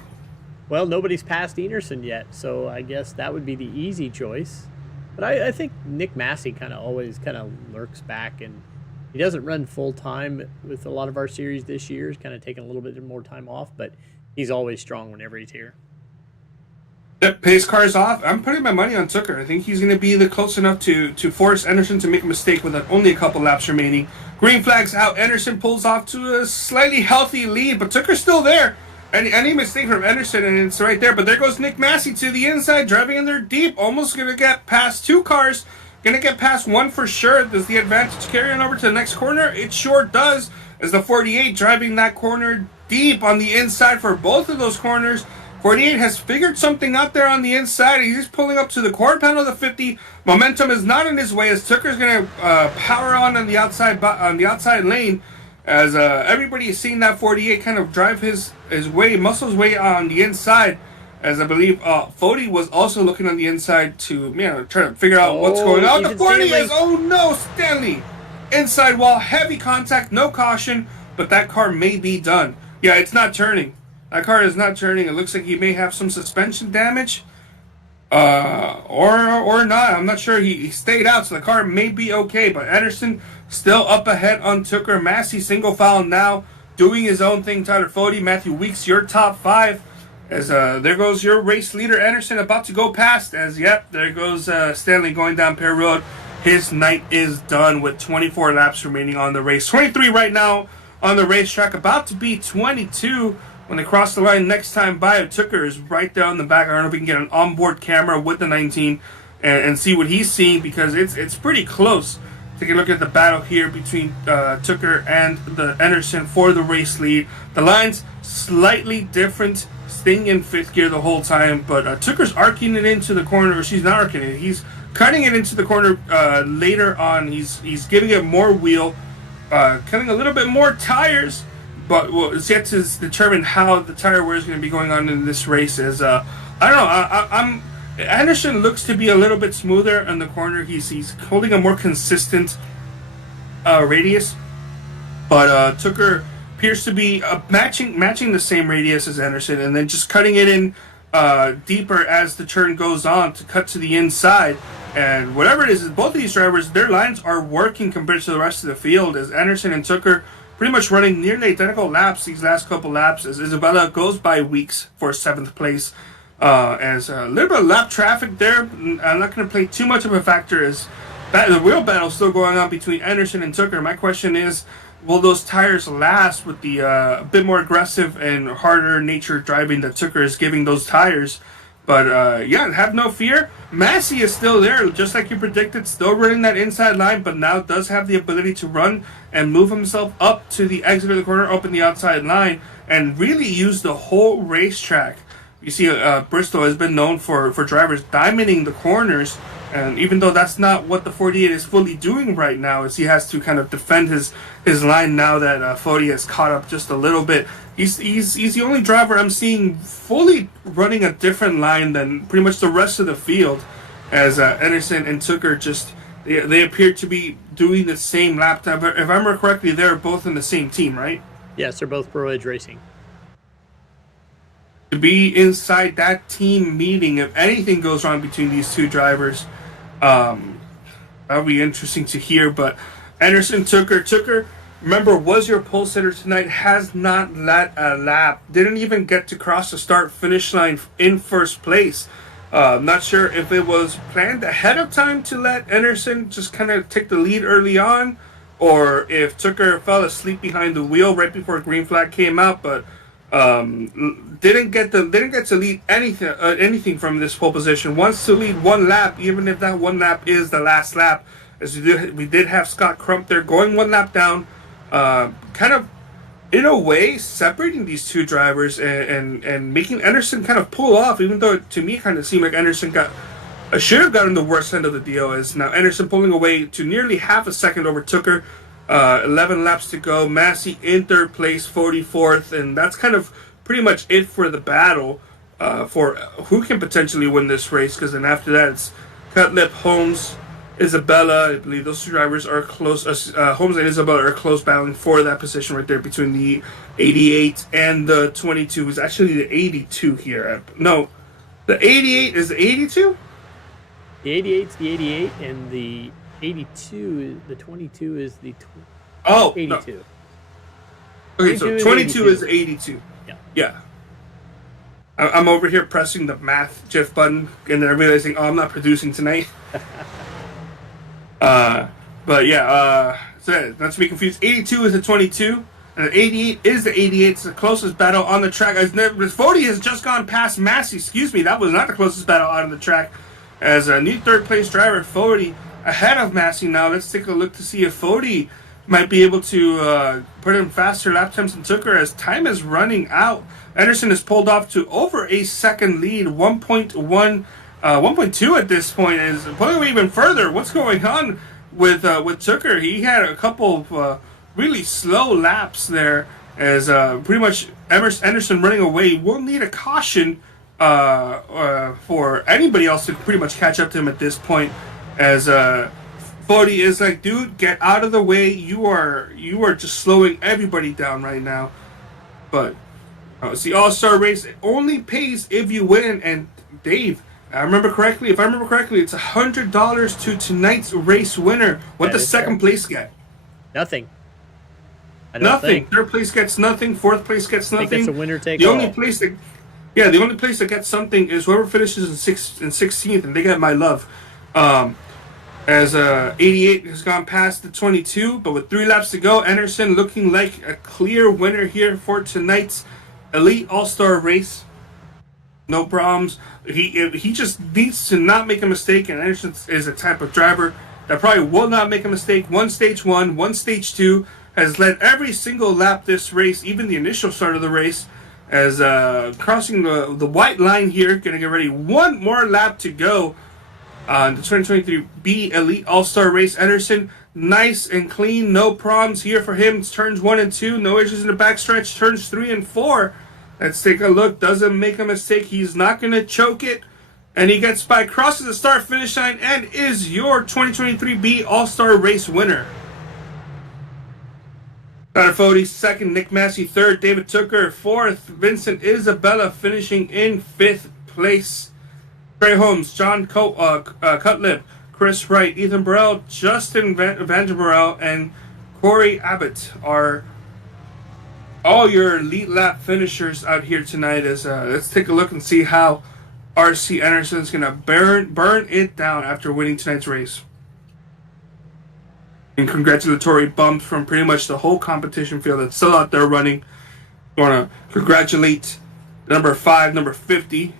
Well, nobody's passed Enerson yet, so I guess that would be the easy choice. But I think Nick Massey always lurks back, and he doesn't run full time with a lot of our series this year. He's kind of taking a little bit more time off, but he's always strong whenever he's here. Yep, pace car's off. I'm putting my money on Tooker. I think he's going to be close enough to force Anderson to make a mistake with only a couple laps remaining. Green flag's out. Anderson pulls off to a slightly healthy lead, but Tooker's still there. Any mistake from Anderson, and it's right there. But there goes Nick Massey to the inside, driving in there deep. Almost going to get past two cars. Going to get past one for sure. Does the advantage carry on over to the next corner? It sure does. As the 48 driving that corner deep on the inside for both of those corners. 48 has figured something out there on the inside. He's pulling up to the quarter panel of the 50. Momentum is not in his way as Tooker's going to power on the outside lane. As everybody is seeing that 48 kind of drive his muscle his way on the inside. As I believe Fode was also looking on the inside to try to figure out what's going on. The 40 is, Stanley! Inside wall, heavy contact, no caution, but that car may be done. Yeah, it's not turning. That car is not turning. It looks like he may have some suspension damage. Or not. I'm not sure. He stayed out, so the car may be okay. But Anderson still up ahead on Tooker. Massey single file now, doing his own thing. Tyler Fode, Matthew Weeks, your top 5. As there goes your race leader, Anderson, about to go past. There goes Stanley going down Pear Road. His night is done with 24 laps remaining on the race. 23 right now on the racetrack. About to be 22. When they cross the line next time by, Tooker is right there on the back. I don't know if we can get an onboard camera with the 19 and see what he's seeing, because it's pretty close. Take a look at the battle here between Tooker and the Anderson for the race lead. The line's slightly different, staying in 5th gear the whole time, but Tooker's arcing it into the corner. She's not arcing it. He's cutting it into the corner later on. He's giving it more wheel, cutting a little bit more tires. But it's yet to determine how the tire wear is going to be going on in this race. As I don't know, Anderson looks to be a little bit smoother in the corner. He's holding a more consistent radius, but Tooker appears to be matching the same radius as Anderson, and then just cutting it in deeper as the turn goes on to cut to the inside. And whatever it is, both of these drivers, their lines are working compared to the rest of the field. As Anderson and Tooker pretty much running nearly identical laps these last couple laps, as Isabella goes by Weeks for 7th place. As a little bit of lap traffic there. I'm not going to play too much of a factor, as the real battle is still going on between Anderson and Tooker. My question is, will those tires last with the bit more aggressive and harder nature driving that Tooker is giving those tires? But have no fear. Massey is still there, just like you predicted, still running that inside line, but now does have the ability to run and move himself up to the exit of the corner, open the outside line, and really use the whole racetrack. You see, Bristol has been known for drivers diamonding the corners, and even though that's not what the 48 is fully doing right now, as he has to kind of defend his line now that Fode has caught up just a little bit. He's the only driver I'm seeing fully running a different line than pretty much the rest of the field, as Anderson and Tooker they appear to be doing the same lap time. But if I remember correctly, they're both in the same team, right? Yes, they're both Pro Edge Racing. To be inside that team meeting, if anything goes wrong between these two drivers, that'll be interesting to hear. But Anderson, Tooker remember, was your pole sitter tonight, has not led a lap, didn't even get to cross the start finish line in first place. I'm not sure if it was planned ahead of time to let Anderson just kind of take the lead early on, or if Tucker fell asleep behind the wheel right before green flag came out, but didn't get to lead anything from this pole position. Wants to lead one lap, even if that one lap is the last lap, as we did have Scott Crump there going one lap down, kind of in a way separating these two drivers and making Anderson kind of pull off, even though to me it kind of seemed like Anderson should have gotten the worst end of the deal. As now Anderson pulling away to nearly half a second over Tucker. 11 laps to go. Massey in third place, 44th, and that's kind of pretty much it for the battle for who can potentially win this race. Because then after that, it's Cutlip, Holmes, Isabella. I believe those two drivers are close. Holmes and Isabella are close battling for that position right there between the 88 and the 22. Is actually the 82 here. No, the 88 is the 82. The 88's the 88, and the 82, the 22 is the 82. No. Okay, so 22 is 82. Yeah. I'm over here pressing the math GIF button, and then realizing, I'm not producing tonight. But yeah, so not to be confused, 82 is the 22, and the 88 is the 88. It's the closest battle on the track. Fody has just gone past Massey. Excuse me, that was not the closest battle out of the track. As a new third place driver, Fody ahead of Massey now. Let's take a look to see if Fody might be able to put in faster lap times than Tucker as time is running out. Anderson is pulled off to over a second lead, 1.2 at this point, is pulling away even further. What's going on with Tucker? He had a couple of really slow laps there, as pretty much Anderson running away. Will need a caution for anybody else to pretty much catch up to him at this point, as Fody is like, dude, get out of the way. You are just slowing everybody down right now. But it's the All-Star race. It only pays if you win. And Dave, if I remember correctly, it's $100 to tonight's race winner. What does second place get? Nothing. Nothing. Third place gets nothing. Fourth place gets nothing. I think it's a winner take the all. only place that gets something is whoever finishes in 16th, and they get my love. As 88 has gone past the 22, but with 3 laps to go, Anderson looking like a clear winner here for tonight's Elite All-Star race. No problems. He just needs to not make a mistake, and Anderson is a type of driver that probably will not make a mistake. One stage 1, one stage 2, has led every single lap this race, even the initial start of the race, as crossing the white line here, going to get ready. One more lap to go. The 2023 B Elite All-Star Race. Anderson, nice and clean, no problems here for him. It's turns 1 and 2, no issues in the backstretch. Turns 3 and 4. Let's take a look. Doesn't make a mistake. He's not going to choke it. And he gets by, crosses the start-finish line, and is your 2023 B All-Star Race winner. Tyler Fody, second. Nick Massey, third. David Tucker, fourth. Vincent Isabella finishing in fifth place. Trey Holmes, John Cutlip, Chris Wright, Ethan Burrell, Justin Vanderburrell, and Corey Abbott are all your elite lap finishers out here tonight. Let's take a look and see how RC Anderson is going to burn it down after winning tonight's race. And congratulatory bumps from pretty much the whole competition field that's still out there running. I want to congratulate number 5, number 50.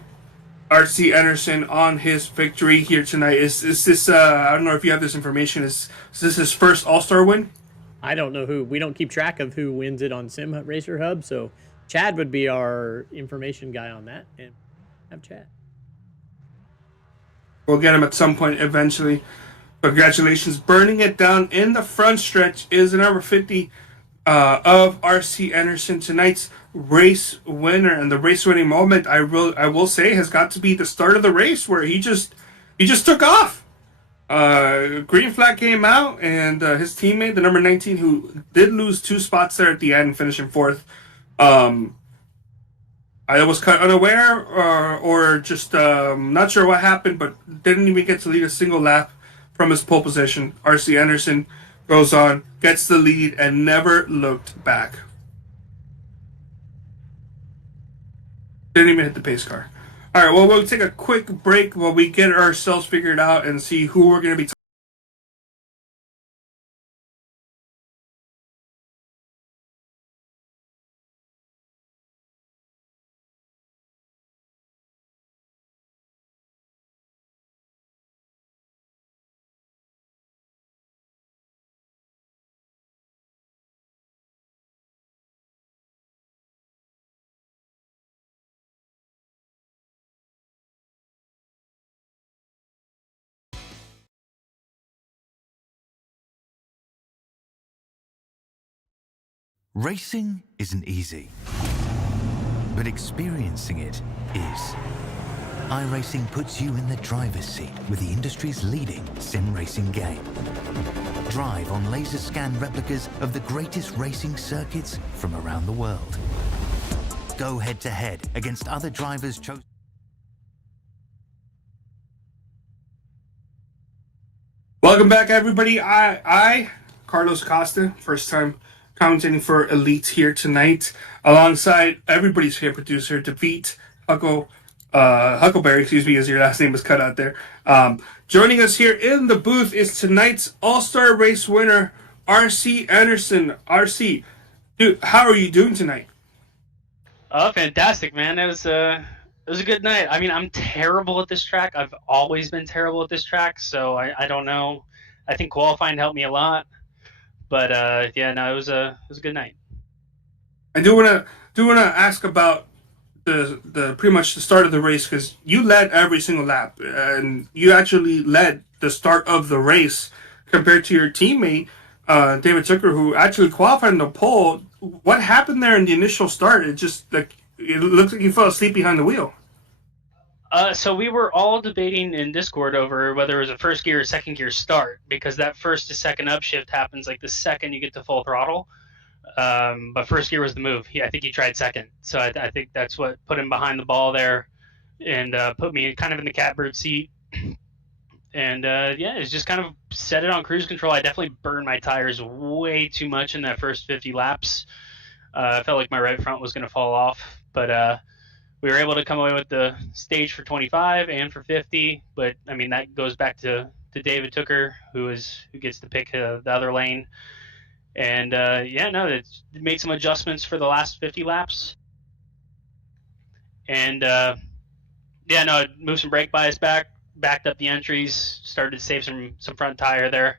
RC Anderson on his victory here tonight. Is this, I don't know if you have this information, is this his first All-Star win? I don't know who. We don't keep track of who wins it on Sim Racer Hub, so Chad would be our information guy on that, and have Chad. We'll get him at some point eventually. Congratulations. Burning it down in the front stretch is the number 50 of RC Anderson, tonight's race winner. And the race winning moment, I will say, has got to be the start of the race where he just took off. Green flag came out, and his teammate, the number 19, who did lose 2 spots there at the end, finishing 4th. I was caught unaware, or just not sure what happened, but didn't even get to lead a single lap from his pole position. RC Anderson Goes on, gets the lead, and never looked back. Didn't even hit the pace car. All right, well, we'll take a quick break while we get ourselves figured out and see who we're going to be. Racing isn't easy, but experiencing it is. iRacing puts you in the driver's seat with the industry's leading sim racing game. Drive on laser scan replicas of the greatest racing circuits from around the world. Go head to head against other drivers chosen. Welcome back, everybody. Carlos Costa, first time commentating for Elite here tonight, alongside everybody's favorite producer, Defeat Huckleberry, excuse me, as your last name was cut out there. Joining us here in the booth is tonight's All-Star Race winner, RC Anderson. RC, dude, how are you doing tonight? Oh, fantastic, man! It was a good night. I mean, I'm terrible at this track. I've always been terrible at this track, so I don't know. I think qualifying helped me a lot, but yeah, no, it was a good night. I do wanna ask about the pretty much the start of the race, because you led every single lap and you actually led the start of the race compared to your teammate David Tucker, who actually qualified in the pole. What happened there in the initial start? It just like it looked like you fell asleep behind the wheel. So we were all debating in Discord over whether it was a first gear or second gear start, because that first to second upshift happens like the second you get to full throttle. But first gear was the move. I think he tried second, so I think that's what put him behind the ball there, and put me kind of in the catbird seat. And yeah, it's just kind of set it on cruise control. I definitely burned my tires way too much in that first 50 laps. I felt like my right front was going to fall off, but we were able to come away with the stage for 25 and for 50. But I mean, that goes back to David Tooker, who gets to pick the other lane. And yeah, no, it made some adjustments for the last 50 laps. And yeah, no, it moved some brake bias backed up the entries, started to save some front tire there.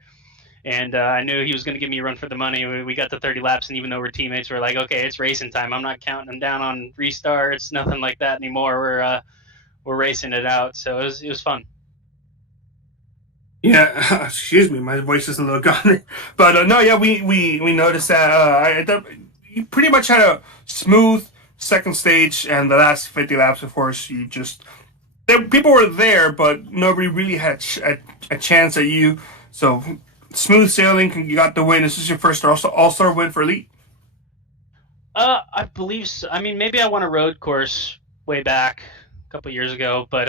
And I knew he was going to give me a run for the money. We got to 30 laps, and even though we're teammates, we're like, okay, it's racing time. I'm not counting him down on restarts, nothing like that anymore. We're racing it out, so it was fun. Yeah, excuse me, my voice is a little gone. But no, yeah, we noticed that. You pretty much had a smooth second stage, and the last 50 laps, of course, people were there, but nobody really had a chance at you. So smooth sailing, you got the win. This is your first All Star win for Elite. I believe so. I mean, maybe I won a road course way back a couple years ago, but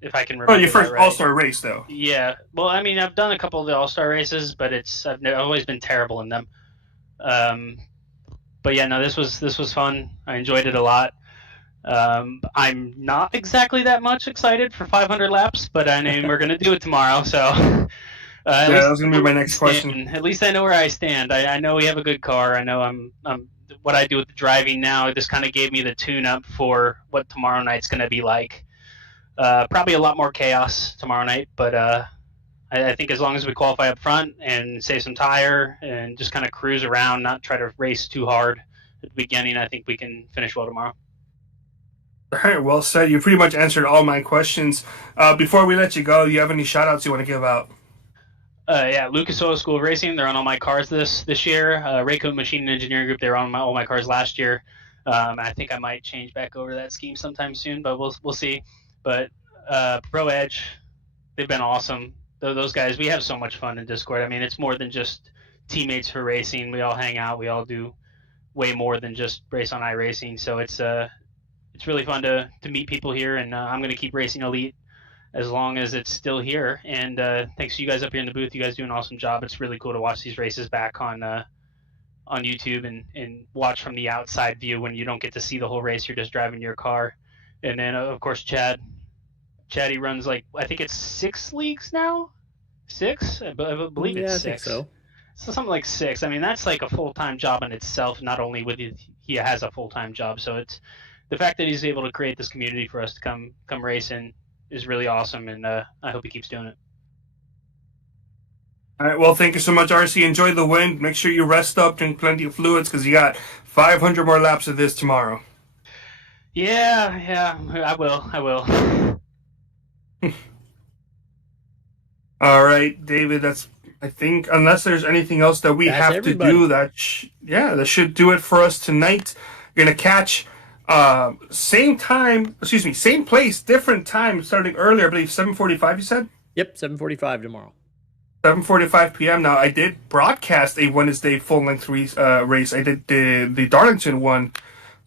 if I can Oh, remember your first that All right. Star race, though. Yeah. Well, I mean, I've done a couple of the All Star races, but I've always been terrible in them. Um, but yeah, no, this was fun. I enjoyed it a lot. I'm not exactly that much excited for 500 laps, but I mean, we're gonna do it tomorrow, so at Yeah, that least was I gonna be know my where I next question. stand. At least I know where I stand. I know we have a good car. I know I'm what I do with the driving now. This kind of gave me the tune up for what tomorrow night's gonna be like. Probably a lot more chaos tomorrow night, but I think as long as we qualify up front and save some tire and just kind of cruise around, not try to race too hard at the beginning, I think we can finish well tomorrow. All right, well said. You pretty much answered all my questions. Before we let you go, do you have any shout outs you want to give out? Yeah, Lucas Oil School of Racing. They're on all my cars this year. Rayco Machine and Engineering Group. They're on all my cars last year. I think I might change back over to that scheme sometime soon, but we'll see. But Pro Edge, they've been awesome. Those guys, we have so much fun in Discord. I mean, it's more than just teammates for racing. We all hang out. We all do way more than just race on iRacing. So it's really fun to meet people here, and I'm going to keep racing Elite as long as it's still here. And thanks to you guys up here in the booth. You guys do an awesome job. It's really cool to watch these races back on YouTube and watch from the outside view when you don't get to see the whole race. You're just driving your car. And then, of course, Chad, he runs I think it's 6 leagues now? 6? I believe it's 6. I think so. So something like 6. I mean, that's like a full-time job in itself, not only with he has a full-time job. So it's the fact that he's able to create this community for us to come racing is really awesome, and I hope he keeps doing it. All right, well, thank you so much, RC. Enjoy the win. Make sure you rest up, drink plenty of fluids, because you got 500 more laps of this tomorrow. Yeah, I will. All right, David, that's, I think, unless there's anything else that we have to do, that should do it for us tonight. You're going to catch same place, different time, starting earlier, I believe, 7:45, you said? Yep, 7:45 tomorrow. 7:45 p.m. Now, I did broadcast a Wednesday full-length race. I did the Darlington one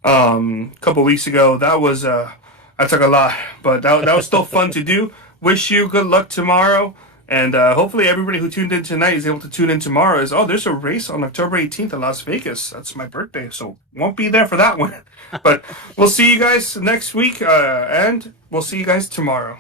a couple weeks ago. That was that took a lot, but that was still fun to do. Wish you good luck tomorrow, and hopefully everybody who tuned in tonight is able to tune in tomorrow. There's a race on October 18th in Las Vegas. That's my birthday, so won't be there for that one. But we'll see you guys next week, and we'll see you guys tomorrow.